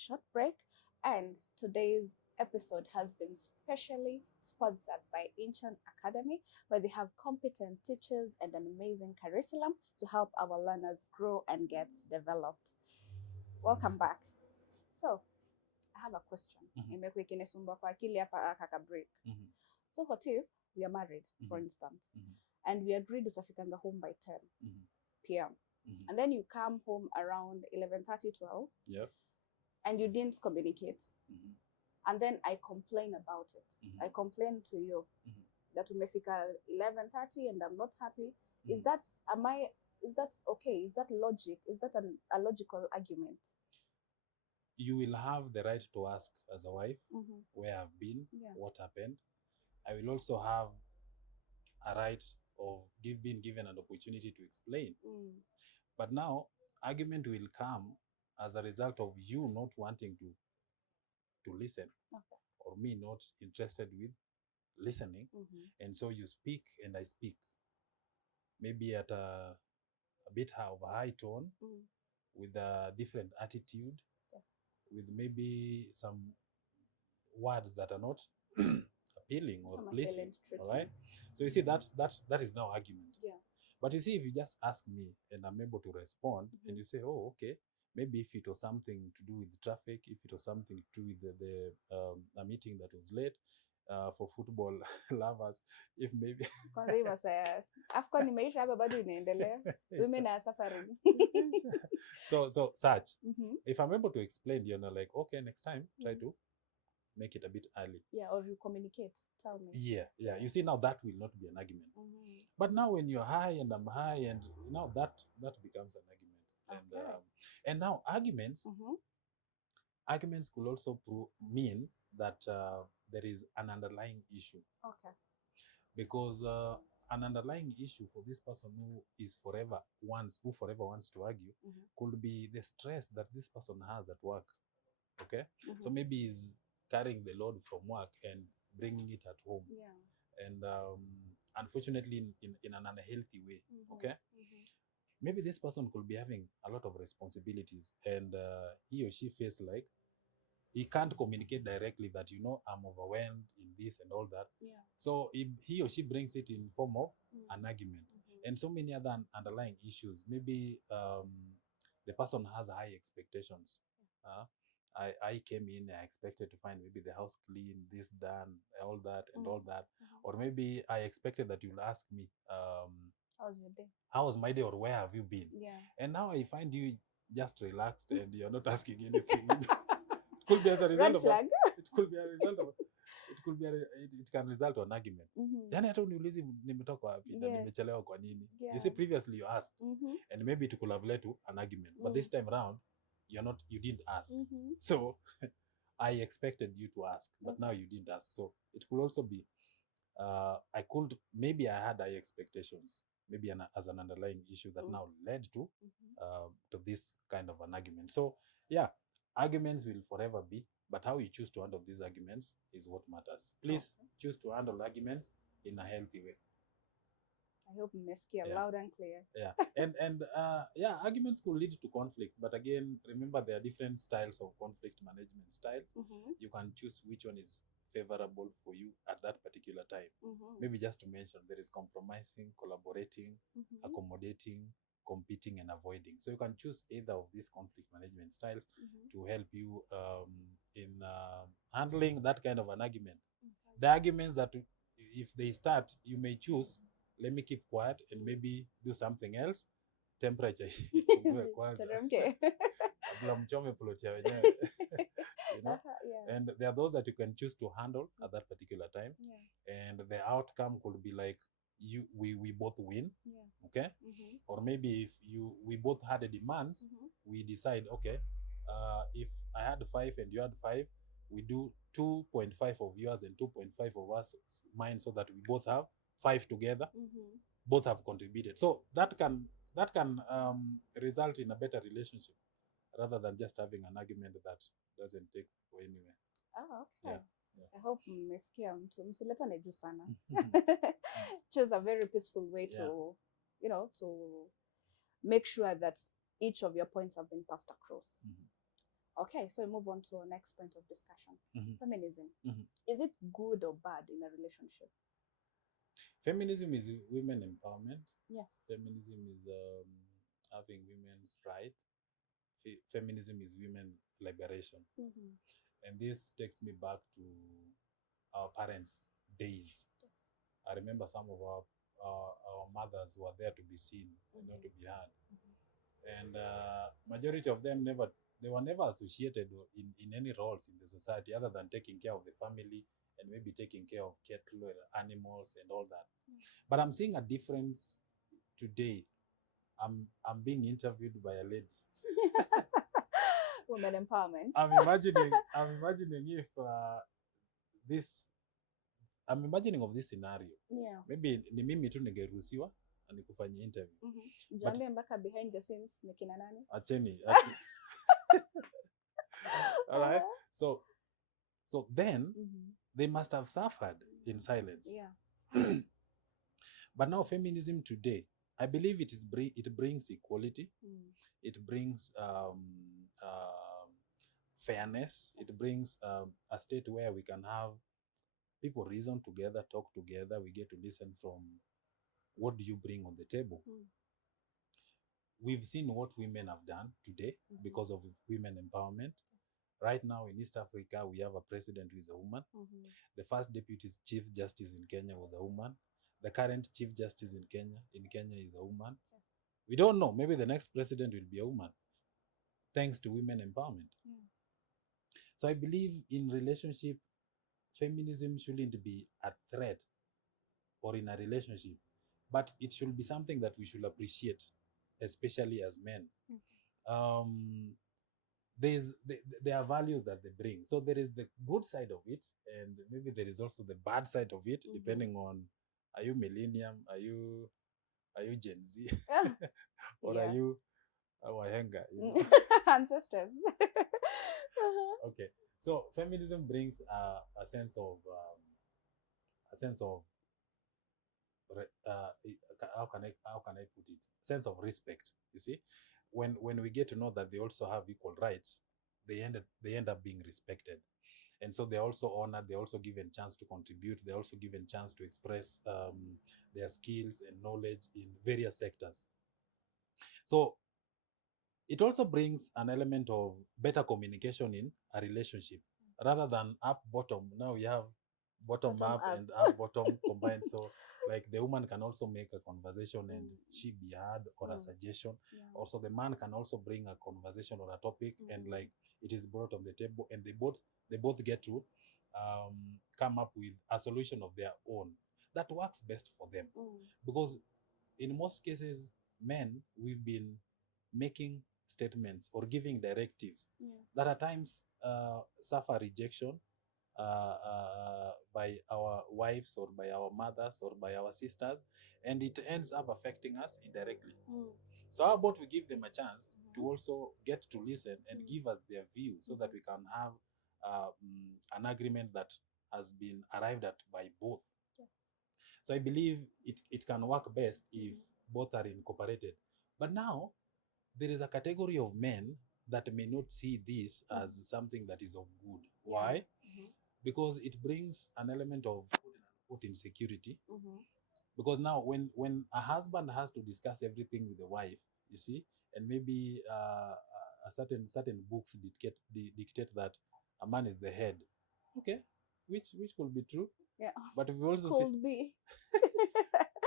short break, and today's episode has been specially sponsored by Ancient Academy, where they have competent teachers and an amazing curriculum to help our learners grow and get developed. Welcome back. So, I have a question. Imekuwa ikinisumbua kwa akili hapa kaka break. So what if we are married, for instance, and we agreed utafikanga home by 10 p.m. And then you come home around 11:30, 12. Yeah. And you didn't communicate. And then I complain about it. I complain to you that umefika 11:30 and I'm not happy. Is that okay? Is that logic? Is that a logical argument? You will have the right to ask as a wife where I've been, what happened. I will also have a right of being given an opportunity to explain. But now, argument will come as a result of you not wanting to listen, or me not interested with listening. And so you speak and I speak, maybe at a bit of a high tone, with a different attitude, with maybe some words that are not appealing or pleasing. All right. So you see that is now argument. Yeah. But you see, if you just ask me and I'm able to respond, and you say, oh, okay, maybe if it was something to do with traffic, if it was something to do with the a meeting that was late, for football lovers, if maybe AFCON imeisha hapa bado inaendelea. Women are suffering. so such. If I'm able to explain, you're not like, okay, next time try to make it a bit early. Yeah, or you communicate. Tell me. Yeah. You see, now that will not be an argument. But now when you're high and I'm high, and now that becomes an argument. And now arguments could also mean that there is an underlying issue. Okay. Because an underlying issue for this person who forever wants to argue could be the stress that this person has at work. Okay. So maybe he's carrying the load from work and bringing it at home. Yeah. And unfortunately in an unhealthy way. Okay. Maybe this person could be having a lot of responsibilities, and he or she feels like he can't communicate directly that, I'm overwhelmed in this and all that. Yeah. So he or she brings it in form of an argument. And so many other underlying issues. Maybe the person has high expectations. I came in, I expected to find maybe the house clean, this done, all that and all that. Or maybe I expected that you'll ask me, how's your day? How was my day, or where have you been? Yeah. And now I find you just relaxed and you're not asking anything. It could be as a result of flag. It can result to an argument. Yani hata uniulizi nimetoka wapi na nimechelewa kwa nini. You see, previously you asked, and maybe it could have led to an argument. But this time around, you didn't ask. So I expected you to ask, but now you didn't ask. So it could also be, maybe I had high expectations, maybe as an underlying issue that now led to this kind of an argument. So yeah, arguments will forever be, but how you choose to handle these arguments is what matters. Please choose to handle arguments in a healthy way. I hope mmesikia loud and clear. Yeah. And arguments could lead to conflicts, but again, remember there are different styles of conflict management styles. You can choose which one is favorable for you at that particular time. Maybe just to mention, there is compromising, collaborating, accommodating, competing, and avoiding. So you can choose either of these conflict management styles to help you in handling that kind of an argument. The arguments that if they start, you may choose, let me keep quiet and maybe do something else. Temperature. And there are those that you can choose to handle at that particular time. And the outcome could be like we both win. Okay. Or maybe if we both had a demands, we decide, okay, if I had 5 and you had 5, we do 2.5 of yours and 2.5 of us mine, so that we both have 5 together. Both have contributed. So that can result in a better relationship, rather than just having an argument that doesn't take anywhere. Oh, okay. Yeah. I hope mmesikia msiletane juu sana. Choose a very peaceful way to, to make sure that each of your points have been passed across. Okay, so we move on to our next point of discussion. Feminism. Mm-hmm. Is it good or bad in a relationship? Feminism is women empowerment. Yes. Feminism is having women's right. Feminism is women liberation. And this takes me back to our parents' days. Yes. I remember some of our mothers were there to be seen and not to be heard. And majority of them they were never associated in any roles in the society other than taking care of the family and maybe taking care of cattle and animals and all that. But I'm seeing a difference today. I'm being interviewed by a lady. Women empowerment. I'm imagining if this. I'm imagining of this scenario. Yeah. Maybe ni mimi tu ningeruhusiwa na nikufanyia interview. Jambe mpaka behind the scenes ni kina nani? Acheni. All right. So then they must have suffered in silence. Yeah. But now feminism today, I believe it brings equality. It brings fairness. It brings a state where we can have people reason together, talk together. We get to listen from what do you bring on the table. We've seen what women have done today because of women empowerment. Right now in East Africa, we have a president who is a woman. The first deputy chief justice in Kenya was a woman. The current chief justice in Kenya is a woman. We don't know. Maybe the next president will be a woman, thanks to women empowerment. So I believe in relationship, feminism shouldn't be a threat or in a relationship, but it should be something that we should appreciate, especially as men. There are values that they bring. So there is the good side of it, and maybe there is also the bad side of it, depending on, are you millennium, are you Gen Z, or are you Wahenga? Ancestors. Okay, so feminism brings a sense of how can I put it? Sense of respect. You see, when we get to know that they also have equal rights, they end up being respected, and so they're also honored. They're also given chance to contribute. They're also given chance to express their skills and knowledge in various sectors. So it also brings an element of better communication in a relationship rather than up bottom. Now we have bottom up and up bottom combined. So like the woman can also make a conversation and she be heard, or a suggestion. Also the man can also bring a conversation or a topic and like it is brought on the table, and they both get to come up with a solution of their own that works best for them. Because in most cases, men, we've been making statements or giving directives that at times suffer rejection by our wives or by our mothers or by our sisters, and it ends up affecting us indirectly. So how about we give them a chance to also get to listen and give us their view, so that we can have an agreement that has been arrived at by both. So I believe it can work best if both are incorporated. But now there is a category of men that may not see this as something that is of good. Why? Because it brings an element of insecurity. Because now when a husband has to discuss everything with the wife, you see, and maybe a certain books dictate that a man is the head. Okay, which could be true. Yeah. But we've also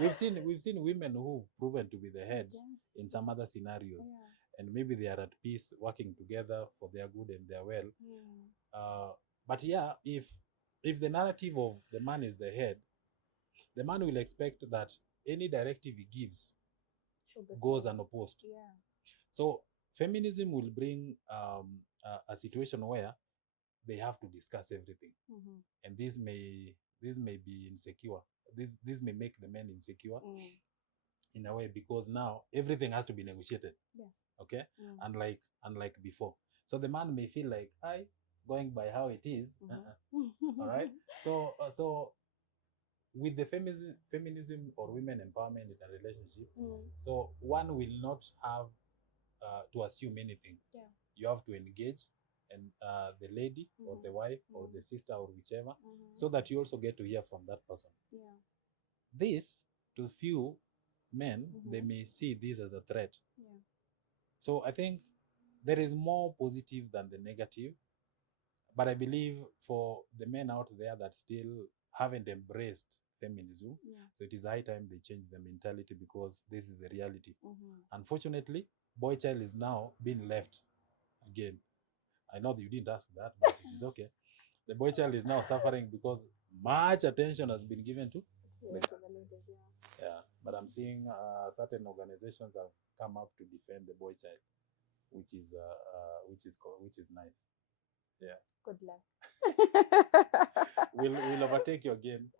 we've seen women who've proven to be the heads in some other scenarios. And maybe they are at peace working together for their good and their well. But yeah, if the narrative of the man is the head, the man will expect that any directive he gives goes unopposed. So feminism will bring a situation where they have to discuss everything, and this may be insecure. This may make the men insecure in a way, because now everything has to be negotiated. Okay, unlike before. So the man may feel like, going by how it is. All right. So with the feminism or women empowerment in a relationship, so one will not have to assume anything. You have to engage, and the lady or the wife or the sister or whichever, so that you also get to hear from that person. Yeah. This, to few men, they may see this as a threat. Yeah. So I think there is more positive than the negative. But I believe for the men out there that still haven't embraced feminism, so it is high time they change their mentality, because this is the reality. Unfortunately, boy child is now being left again. I know that you didn't ask that, but it is okay. The boy child is now suffering because much attention has been given to the ladies. Yeah, but I'm seeing certain organizations have come up to defend the boy child, which is nice. Yeah. Good luck. We'll overtake you again.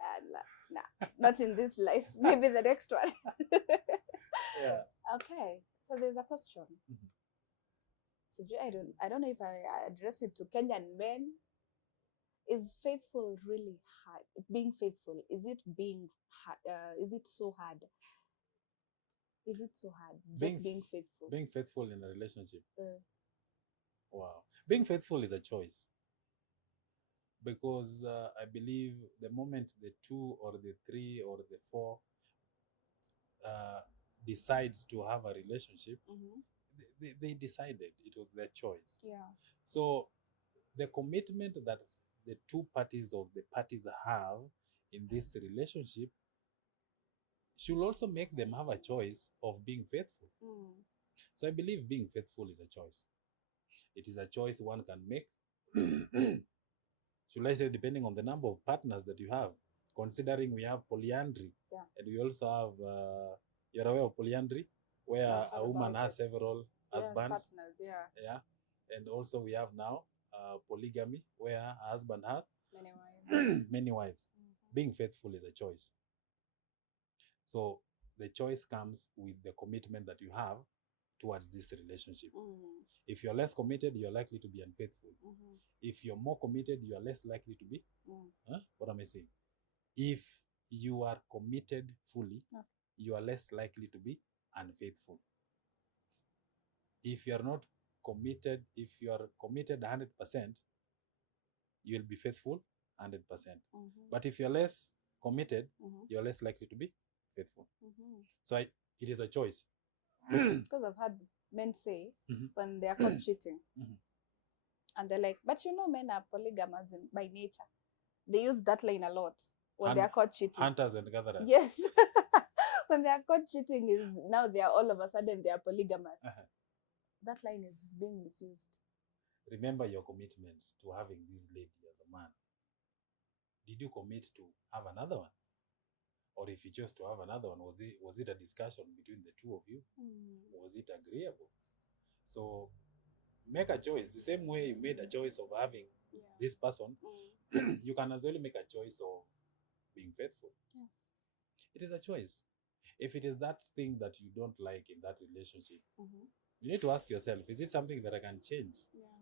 Nah, not in this life. Maybe the next one. Yeah. Okay. So there's a question. So I don't know if I address it to Kenyan men. Is faithful really hard? Being faithful, is it being hard? Is it so hard? Is it so hard? Just being faithful. Being faithful in a relationship. Wow. Being faithful is a choice. Because I believe the moment the 2 or the 3 or the 4 decides to have a relationship, they decided. It was their choice. Yeah. So the commitment that the 2 parties or the parties have in this relationship should also make them have a choice of being faithful. So I believe being faithful is a choice. It is a choice one can make. Should I say, depending on the number of partners that you have, considering we have polyandry, and we also have, you're aware of polyandry, where a woman has several husbands. Partners, yeah. And also we have now polygamy, where a husband has many wives. Being faithful is a choice. So the choice comes with the commitment that you have towards this relationship. If you're less committed, you're likely to be unfaithful. If you're more committed, you are less likely to be. What am I saying? If you are committed fully, you are less likely to be unfaithful. If you are not committed, if you are committed 100%, you'll be faithful 100%. But if you're less committed, you're less likely to be faithful. So it is a choice. Because I've had men say when they are caught cheating, and they're like, but you know, men are polygamous by nature. They use that line a lot when they are caught cheating. Hunters and gatherers. Yes. When they are caught cheating, is now they are all of a sudden they are polygamous. That line is being misused. Remember your commitment to having this lady as a man. Did you commit to have another one? Or if you chose to have another one, was it a discussion between the 2 of you? Was it agreeable? So make a choice. The same way you made a choice of having this person, you can as well make a choice of being faithful. Yes. It is a choice. If it is that thing that you don't like in that relationship, you need to ask yourself, is it something that I can change?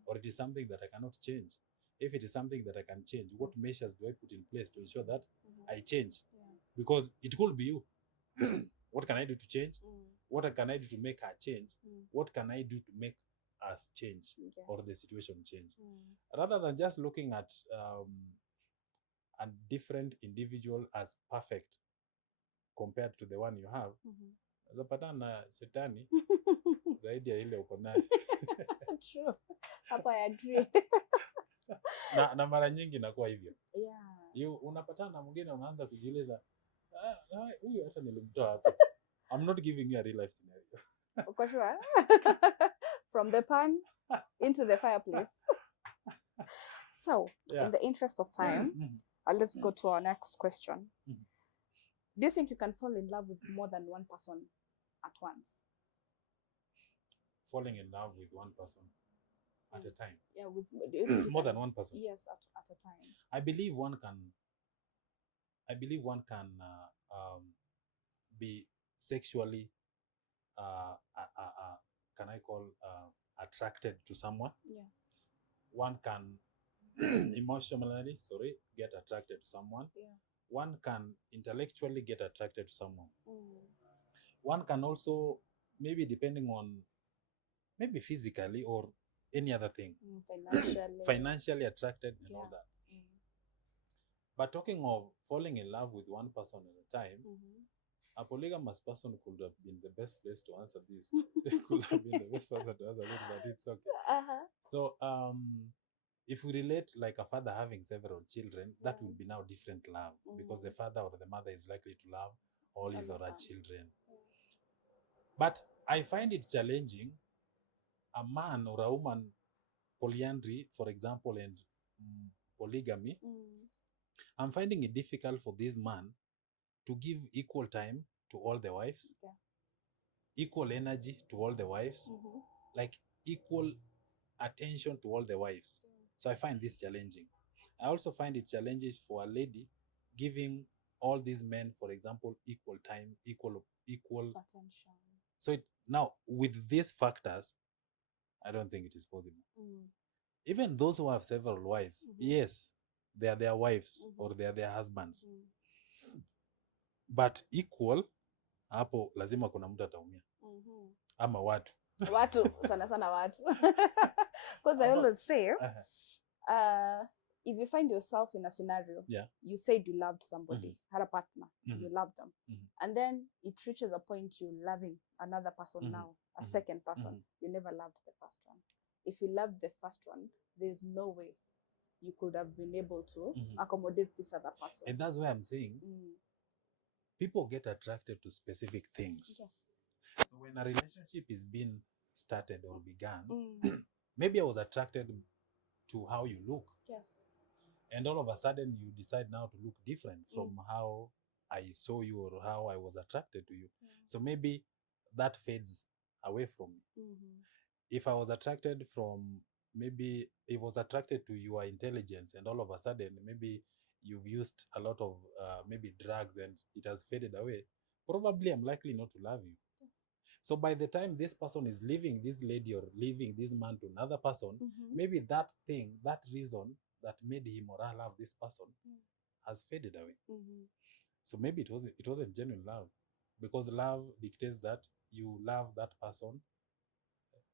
Or it is something that I cannot change? If it is something that I can change, what measures do I put in place to ensure that I change? Because it could be you. What can I do to change? What can I do to make her change? What can I do to make us change or the situation change? Rather than just looking at a different individual as perfect compared to the one you have, zapatana na shetani zaidi ya ile uko nayo. True. Hapo I agree. na mara nyingi inakuwa hivyo. Yeah. Unapatana na mwingine unaanza kujiuliza, huyu hata nilimtoa wapi? I'm not giving you a real life scenario. Uko sure? From the pan into the fireplace. So, in the interest of time, let's go to our next question. Do you think you can fall in love with more than one person at once? Falling in love with one person at a time? Yeah, more than one person? Yes, at a time. I believe one can be sexually can I call attracted to someone. Yeah. One can emotionally get attracted to someone. Yeah. One can intellectually get attracted to someone. One can also, maybe depending on, maybe physically or any other thing. Financially attracted and all that. But talking of falling in love with one person at a time, a polygamous person could have been the best place to answer this. It could have been the best person to answer this, but it's okay. So if we relate like a father having several children, that will be now different love, because the father or the mother is likely to love all his or her children. But I find it challenging, a man or a woman, polyandry, for example, and polygamy. I'm finding it difficult for this man to give equal time to all the wives, equal energy to all the wives, like equal attention to all the wives. So I find this challenging. I also find it challenging for a lady giving all these men, for example, equal time, equal attention. So now, with these factors, I don't think it is possible. Even those who have several wives, yes, they are their wives or they are their husbands. But equal, hapo lazima kuna mtu ataumia. Ama watu. Watu, sana watu. Because I always say, if you find yourself in a scenario, you said you loved somebody, had a partner, you loved them, and then it reaches a point you loving another person now, a second person, you never loved the first one. If you loved the first one, there's no way you could have been able to accommodate this other person. And that's why I'm saying, people get attracted to specific things. Yes. So when a relationship is being started or began, maybe I was attracted to how you look. Yes. And all of a sudden you decide now to look different from how I saw you or how I was attracted to you. So maybe that fades away from me. If I was attracted to your intelligence, and all of a sudden maybe you've used a lot of maybe drugs and it has faded away, probably I'm likely not to love you. Yes. So by the time this person is leaving this lady or leaving this man to another person, maybe that thing, that reason that made him or her love this person has faded away. So maybe it wasn't genuine love, because love dictates that you love that person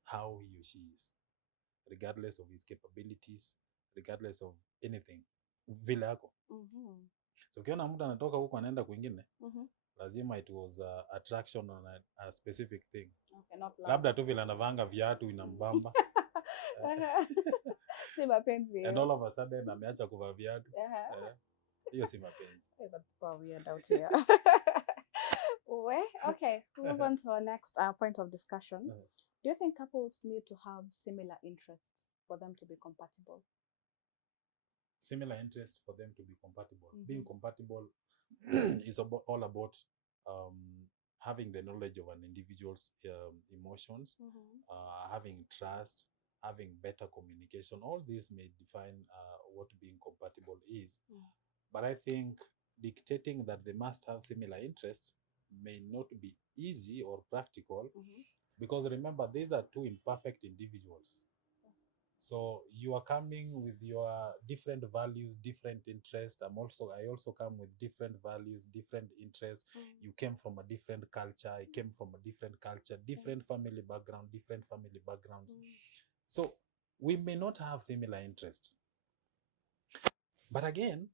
how he or she is, regardless of his capabilities, regardless of anything, vile yako. So ukiona mtu anatoka huko anaenda kwingine, lazima it was attraction on a specific thing. Okay, not love. Labda tu vile anavanga viatu inambamba. Si mapenzi. And all of a sudden ameacha kuvaa viatu. Hiyo si mapenzi. Weird out here. Okay, move on to our next point of discussion. Do you think couples need to have similar interests for them to be compatible? Similar interests for them to be compatible. Being compatible is all about having the knowledge of an individual's emotions, having trust, having better communication. All these may define what being compatible is. But I think dictating that they must have similar interests may not be easy or practical, because remember, these are two imperfect individuals. So you are coming with your different values, different interests. I also come with different values, different interests. You came from a different culture. I came from a different culture, different family background, different family backgrounds. So we may not have similar interests. But again,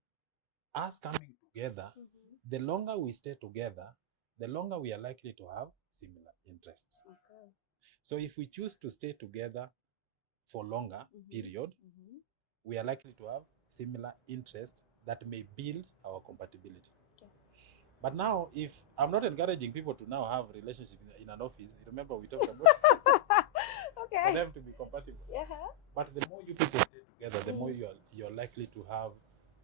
us coming together, the longer we stay together, the longer we are likely to have similar interests. Okay. So if we choose to stay together for longer period, we are likely to have similar interests that may build our compatibility. Okay. But now, if I'm not encouraging people to now have relationships in an office, remember we talked about for them to be compatible. But the more you people stay together, the more you're likely to have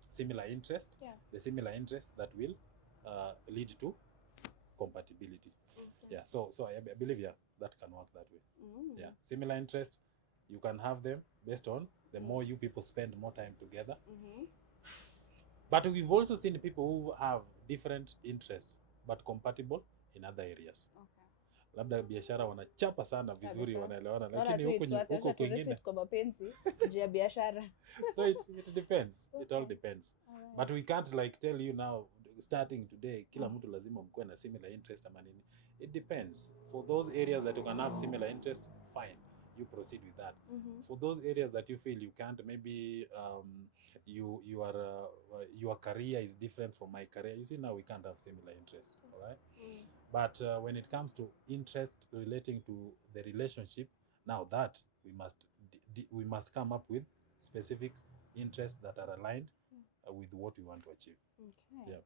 similar interests. The similar interests that will lead to compatibility. So I believe that can work that way. Similar interests, you can have them based on the more you people spend more time together. But we've also seen people who have different interests but compatible in other areas. Labda biashara wanachapa sana vizuri, wanaelewana, lakini huko kwingine kwa mapenzi nje ya biashara. So it depends. It all depends. But we can't like tell you now starting today kila mtu lazima mkuwe na similar interest ama nini. It depends. For those areas that you can have similar interests, fine. you proceed with that. For those areas that you feel you can't, maybe your career is different from my career. You see, now we can't have similar interests, all right? But when it comes to interest relating to the relationship, now that we must come up with specific interests that are aligned with what we want to achieve. Okay. Yeah.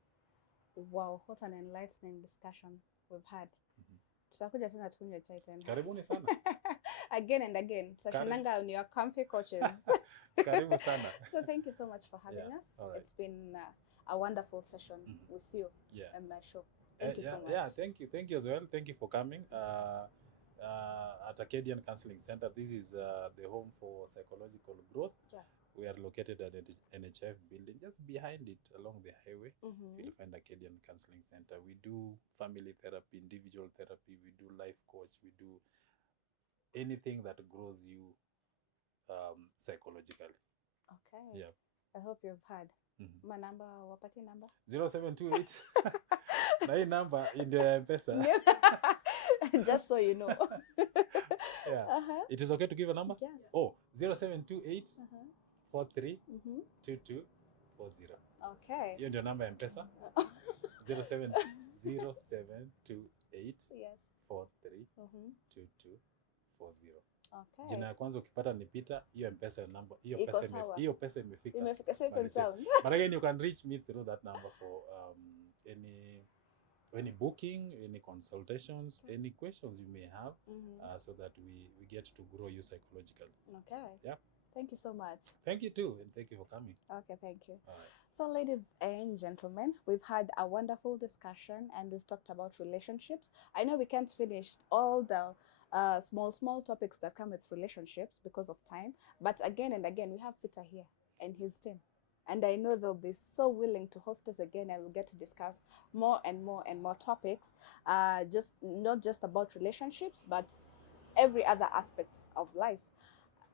Wow, what an enlightening discussion we've had. Tutakuja tena tunywe chai tena. Karibuni sana. Again and again. Tutashinanga on your comfy couches. Karibu sana. So thank you so much for having us. Right. It's been a wonderful session with you and my show. Thank you so much. Yeah, thank you. Thank you as well. Thank you for coming. At Acadian Counseling Center, this is the home for psychological growth. Yeah. We are located at the NHF building, just behind it along the highway. You'll find Acadian Counseling Center. We do family therapy, individual therapy, we do life coach, we do anything that grows you psychologically. Okay. Yeah. I hope you've heard. My number, wapati number? 0728. My number in the M-Pesa. Just so you know. Yeah. It is okay to give a number? Yes. Oh, 0728 43 2240. Okay. Hiyo ndio namba ya M-Pesa. 0728 yes 43 2240. Okay. Jina ya kwanza ukipata ni Peter, hiyo M-Pesa number, hiyo pesa imefika. Imefika safe and sound. But again, you can reach me through that number for any booking, any consultations, any questions you may have, so that we get to grow you psychologically. Okay. Yeah. Thank you so much. Thank you too, and thank you for coming. Okay, thank you. All right. So ladies and gentlemen, we've had a wonderful discussion and we've talked about relationships. I know we can't finish all the small topics that come with relationships because of time, but again and again, we have Peter here and his team. And I know they'll be so willing to host us again, and we'll get to discuss more and more topics, just not just about relationships, but every other aspects of life.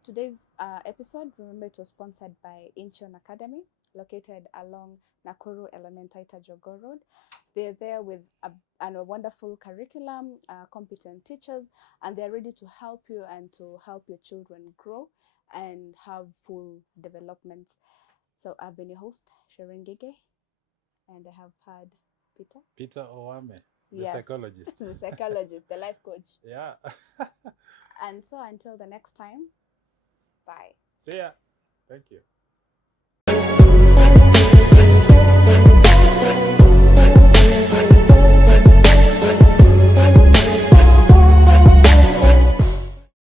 Today's episode, remember, it was sponsored by Incheon Academy, located along Nakuru Elementaita Jogoo Road. They're there with a wonderful curriculum, competent teachers, and they're ready to help you and to help your children grow and have full development. So I've been your host, Sharon Gige, and I have had Peter. Peter Owame, the psychologist. The psychologist, the life coach. Yeah. And so until the next time, bye. See ya. Thank you.